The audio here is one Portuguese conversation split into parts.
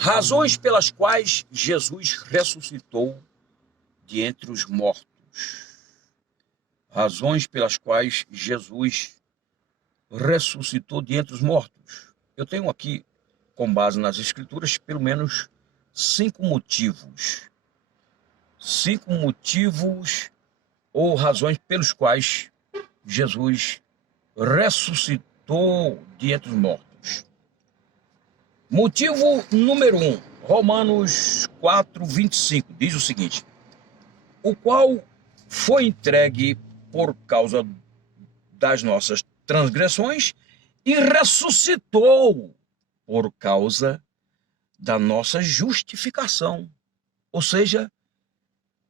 Razões pelas quais Jesus ressuscitou de entre os mortos. Razões pelas quais Jesus ressuscitou de entre os mortos. Eu tenho aqui, com base nas Escrituras, pelo menos 5 motivos. 5 motivos ou razões pelos quais Jesus ressuscitou de entre os mortos. Motivo número 1, Romanos 4:25, diz o seguinte: o qual foi entregue por causa das nossas transgressões e ressuscitou por causa da nossa justificação. Ou seja,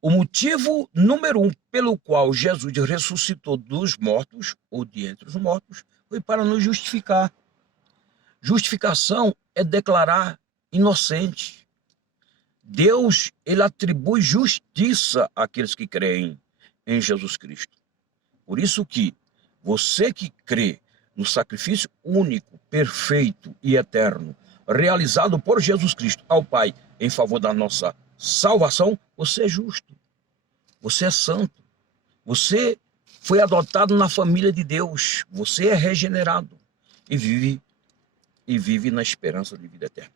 o motivo número 1 pelo qual Jesus ressuscitou dos mortos, ou de entre os mortos, foi para nos justificar. Justificação é declarar inocente. Deus, ele atribui justiça àqueles que creem em Jesus Cristo. Por isso que você que crê no sacrifício único, perfeito e eterno, realizado por Jesus Cristo ao Pai em favor da nossa salvação, você é justo, você é santo, você foi adotado na família de Deus, você é regenerado e vive na esperança de vida eterna.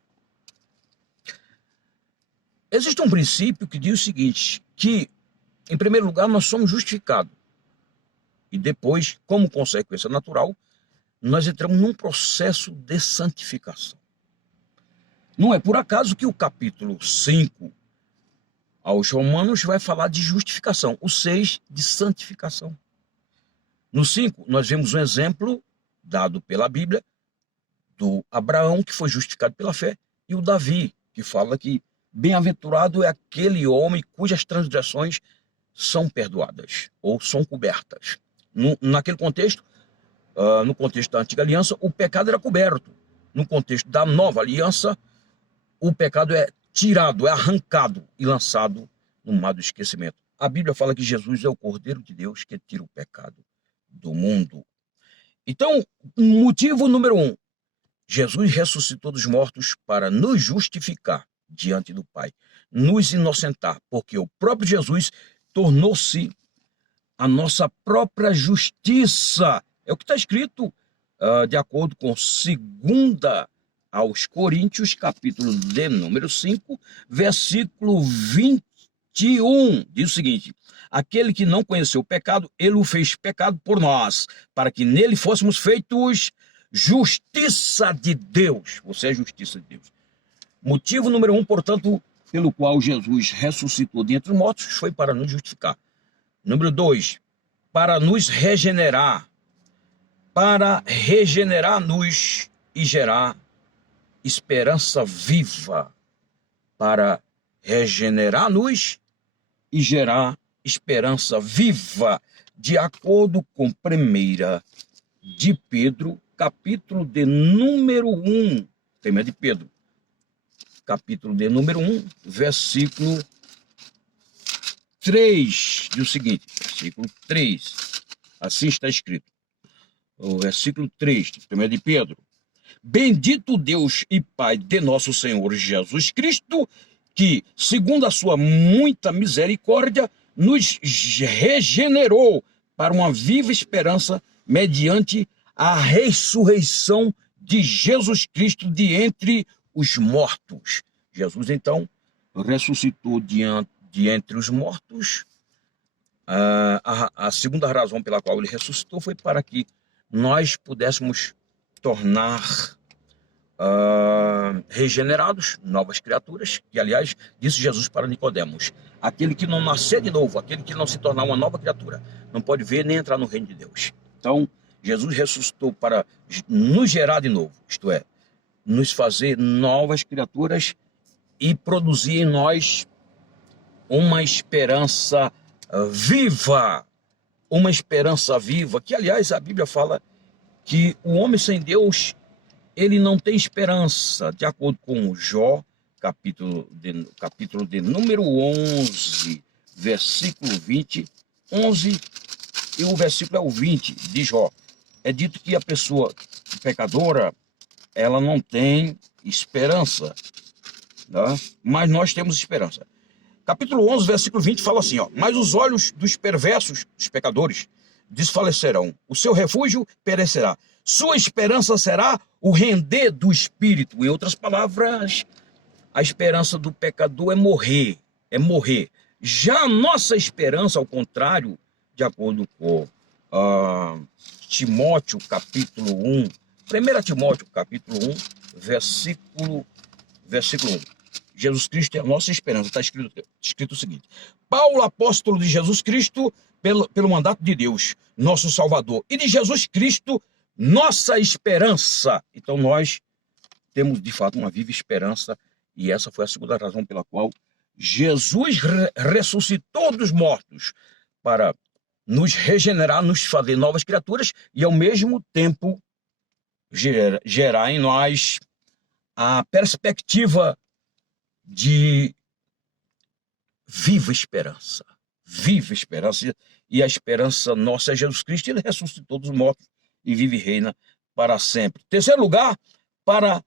Existe um princípio que diz o seguinte, que, em primeiro lugar, nós somos justificados. E depois, como consequência natural, nós entramos num processo de santificação. Não é por acaso que o capítulo 5 aos Romanos vai falar de justificação, o 6 de santificação. No 5, nós vemos um exemplo dado pela Bíblia do Abraão, que foi justificado pela fé, e o Davi, que fala que bem-aventurado é aquele homem cujas transgressões são perdoadas ou são cobertas. Naquele contexto, no contexto da antiga aliança, o pecado era coberto. No contexto da nova aliança, o pecado é tirado, é arrancado e lançado no mar do esquecimento. A Bíblia fala que Jesus é o Cordeiro de Deus que tira o pecado do mundo. Então, motivo número 1, Jesus ressuscitou dos mortos para nos justificar diante do Pai, nos inocentar, porque o próprio Jesus tornou-se a nossa própria justiça. É o que está escrito de acordo com 2 aos Coríntios, capítulo de número 5, versículo 21. Diz o seguinte: aquele que não conheceu o pecado, ele o fez pecado por nós, para que nele fôssemos feitos justiça de Deus. Você é justiça de Deus. Motivo número 1, portanto, pelo qual Jesus ressuscitou dentre os mortos, foi para nos justificar. Número 2, para nos regenerar. Para regenerar-nos e gerar esperança viva. Para regenerar-nos e gerar esperança viva. De acordo com 1 de Pedro, capítulo de número 1. 1 de Pedro, capítulo de número 1, versículo 3, diz o seguinte, versículo 3, assim está escrito, o versículo 3, 1 de Pedro: bendito Deus e Pai de nosso Senhor Jesus Cristo, que, segundo a sua muita misericórdia, nos regenerou para uma viva esperança mediante a ressurreição de Jesus Cristo de entre os mortos. Jesus, então, ressuscitou de entre os mortos. A segunda razão pela qual ele ressuscitou foi para que nós pudéssemos tornar regenerados, novas criaturas, que, aliás, disse Jesus para Nicodemos: aquele que não nascer de novo, aquele que não se tornar uma nova criatura, não pode ver nem entrar no reino de Deus. Então, Jesus ressuscitou para nos gerar de novo, isto é, nos fazer novas criaturas e produzir em nós uma esperança viva. Uma esperança viva, que, aliás, a Bíblia fala que o homem sem Deus, ele não tem esperança, de acordo com Jó, capítulo de número 11, versículo 20, 11, e o versículo é o 20 de Jó. É dito que a pessoa pecadora, ela não tem esperança. tá? Mas nós temos esperança. Capítulo 11, versículo 20 fala assim, ó: mas os olhos dos perversos, dos pecadores, desfalecerão, o seu refúgio perecerá, sua esperança será o render do espírito. Em outras palavras, a esperança do pecador é morrer, é morrer. Já a nossa esperança, ao contrário, de acordo com Timóteo, capítulo 1, 1 Timóteo, capítulo 1, versículo 1. Jesus Cristo é a nossa esperança. Está escrito o seguinte: Paulo, apóstolo de Jesus Cristo, pelo mandato de Deus, nosso Salvador, e de Jesus Cristo, nossa esperança. Então nós temos de fato uma viva esperança, e essa foi a segunda razão pela qual Jesus ressuscitou dos mortos, para nos regenerar, nos fazer novas criaturas e ao mesmo tempo gerar em nós a perspectiva de viva esperança. Viva esperança. E a esperança nossa é Jesus Cristo. Ele ressuscitou dos mortos e vive e reina para sempre. Terceiro lugar, para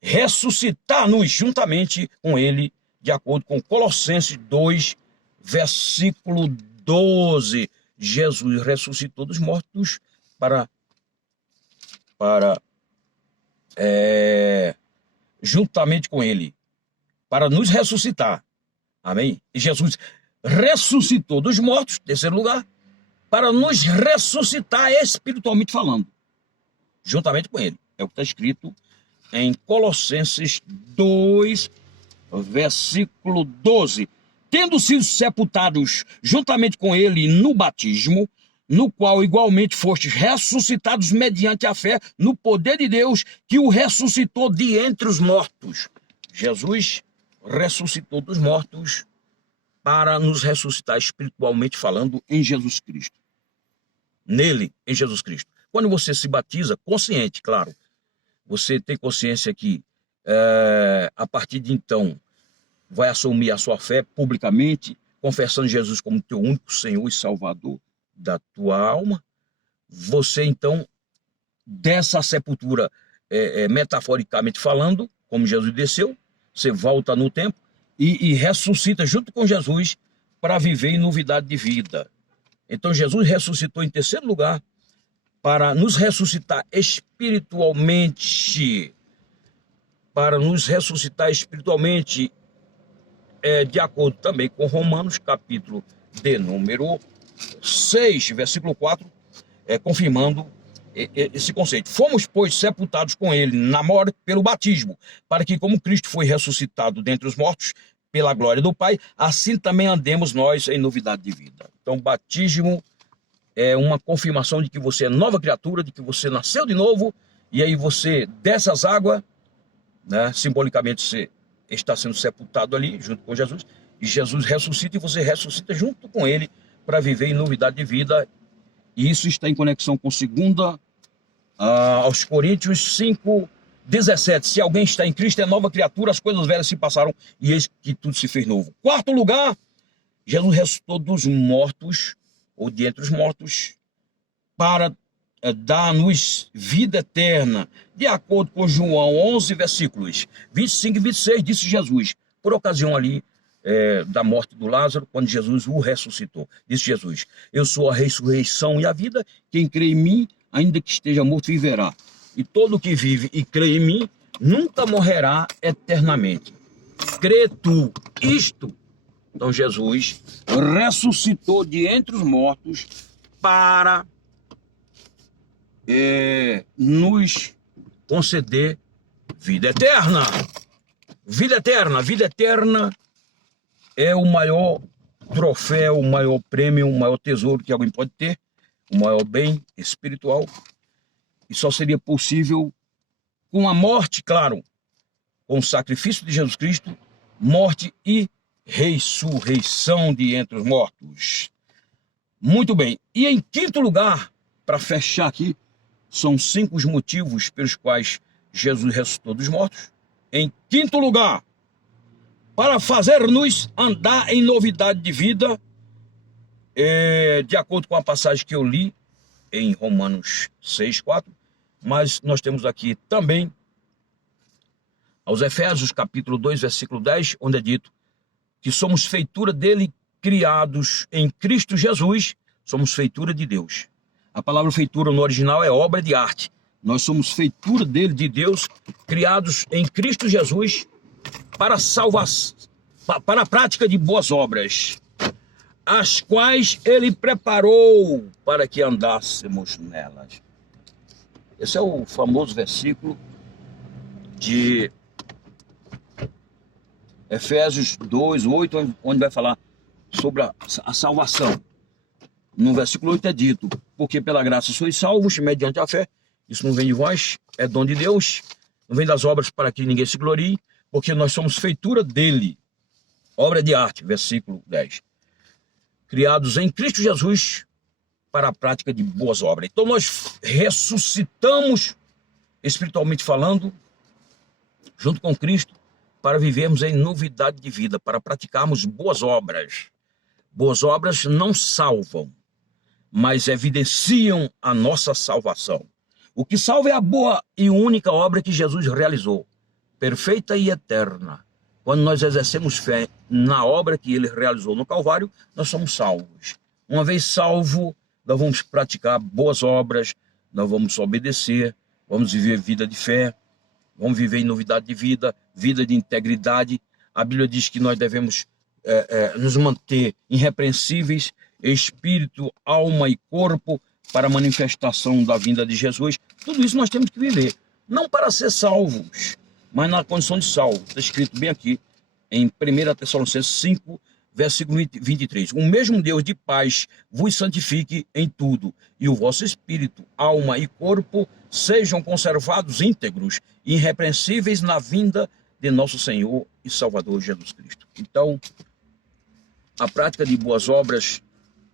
ressuscitar-nos juntamente com ele, de acordo com Colossenses 2, versículo 12. Jesus ressuscitou dos mortos para juntamente com ele, para nos ressuscitar. Amém? E Jesus ressuscitou dos mortos, terceiro lugar, para nos ressuscitar espiritualmente falando, juntamente com ele. É o que está escrito em Colossenses 2, versículo 12. Tendo sido sepultados juntamente com ele no batismo, no qual igualmente fostes ressuscitados mediante a fé no poder de Deus, que o ressuscitou de entre os mortos. Jesus ressuscitou dos mortos para nos ressuscitar espiritualmente falando em Jesus Cristo. Nele, em Jesus Cristo. Quando você se batiza, consciente, claro, você tem consciência que a partir de então vai assumir a sua fé publicamente, confessando Jesus como teu único Senhor e Salvador da tua alma. Você então, dessa sepultura, metaforicamente falando, como Jesus desceu, você volta no tempo e ressuscita junto com Jesus para viver em novidade de vida. Então Jesus ressuscitou em terceiro lugar para nos ressuscitar espiritualmente, de acordo também com Romanos, capítulo de número 6, versículo 4, confirmando esse conceito. Fomos, pois, sepultados com ele na morte pelo batismo, para que, como Cristo foi ressuscitado dentre os mortos pela glória do Pai, assim também andemos nós em novidade de vida. Então, o batismo é uma confirmação de que você é nova criatura, de que você nasceu de novo, e aí você, dessas águas, né, simbolicamente você está sendo sepultado ali, junto com Jesus, e Jesus ressuscita, e você ressuscita junto com ele, para viver em novidade de vida. E isso está em conexão com 2 aos Coríntios 5, 17. Se alguém está em Cristo, é nova criatura, as coisas velhas se passaram, e eis que tudo se fez novo. Quarto lugar, Jesus ressuscitou dos mortos, ou de entre os mortos, para dar-nos vida eterna. De acordo com João 11, versículos 25 e 26, disse Jesus, por ocasião ali da morte do Lázaro, quando Jesus o ressuscitou. Disse Jesus: eu sou a ressurreição e a vida, quem crê em mim, ainda que esteja morto, viverá. E todo que vive e crê em mim, nunca morrerá eternamente. Crê tu isto? Então Jesus ressuscitou de entre os mortos para nos conceder vida eterna. Vida eterna. Vida eterna é o maior troféu, o maior prêmio, o maior tesouro que alguém pode ter, o maior bem espiritual. E só seria possível com a morte, claro, com o sacrifício de Jesus Cristo, morte e ressurreição de entre os mortos. Muito bem. E em quinto lugar, para fechar aqui, são 5 os motivos pelos quais Jesus ressuscitou dos mortos. Em quinto lugar, para fazer-nos andar em novidade de vida, de acordo com a passagem que eu li em Romanos 6, 4, mas nós temos aqui também aos Efésios, capítulo 2, versículo 10, onde é dito que somos feitura dele, criados em Cristo Jesus, somos feitura de Deus. A palavra feitura no original é obra de arte. Nós somos feitura dele, de Deus, criados em Cristo Jesus para para a prática de boas obras, as quais ele preparou para que andássemos nelas. Esse é o famoso versículo de Efésios 2, 8, onde vai falar sobre a salvação. No versículo 8 é dito: porque pela graça sois salvos, mediante a fé. Isso não vem de vós, é dom de Deus. Não vem das obras para que ninguém se glorie, porque nós somos feitura dele, obra de arte, versículo 10. Criados em Cristo Jesus para a prática de boas obras. Então nós ressuscitamos, espiritualmente falando, junto com Cristo, para vivermos em novidade de vida, para praticarmos boas obras. Boas obras não salvam, mas evidenciam a nossa salvação. O que salva é a boa e única obra que Jesus realizou, perfeita e eterna. Quando nós exercemos fé na obra que ele realizou no Calvário, nós somos salvos. Uma vez salvo, nós vamos praticar boas obras, nós vamos obedecer, vamos viver vida de fé, vamos viver em novidade de vida, vida de integridade. A Bíblia diz que nós devemos nos manter irrepreensíveis, espírito, alma e corpo, para a manifestação da vinda de Jesus. Tudo isso nós temos que viver, não para ser salvos, mas na condição de salvo. Está escrito bem aqui em 1 Tessalonicenses 5, versículo 23. O mesmo Deus de paz vos santifique em tudo, e o vosso espírito, alma e corpo sejam conservados íntegros e irrepreensíveis na vinda de nosso Senhor e Salvador Jesus Cristo. Então, a prática de boas obras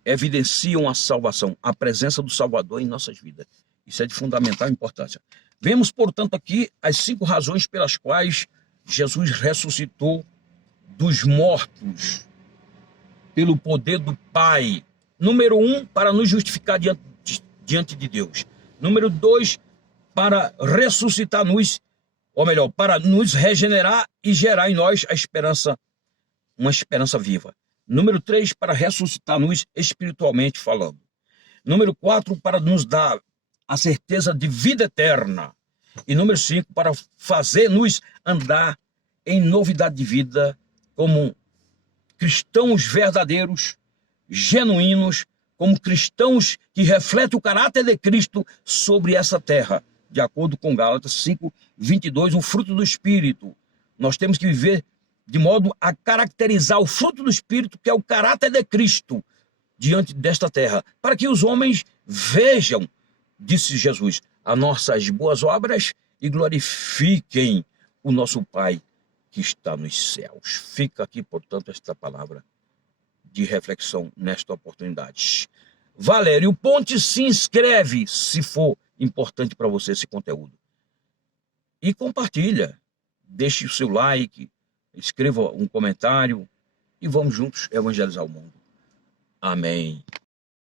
evidenciam a salvação, a presença do Salvador em nossas vidas. Isso é de fundamental importância. Vemos, portanto, aqui as 5 razões pelas quais Jesus ressuscitou dos mortos pelo poder do Pai. Número 1, para nos justificar diante de Deus. Número 2, para ressuscitar-nos, ou melhor, para nos regenerar e gerar em nós a esperança, uma esperança viva. Número 3, para ressuscitar-nos espiritualmente falando. Número 4, para nos dar a certeza de vida eterna. E número 5, para fazer-nos andar em novidade de vida como cristãos verdadeiros, genuínos, como cristãos que refletem o caráter de Cristo sobre essa terra. De acordo com Gálatas 5, 22, o fruto do Espírito. Nós temos que viver de modo a caracterizar o fruto do Espírito, que é o caráter de Cristo, diante desta terra, para que os homens vejam, disse Jesus, as nossas boas obras e glorifiquem o nosso Pai que está nos céus. Fica aqui, portanto, esta palavra de reflexão nesta oportunidade. Valério Ponte, se inscreve se for importante para você esse conteúdo. E compartilha, deixe o seu like, escreva um comentário e vamos juntos evangelizar o mundo. Amém.